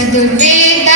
Let the beat.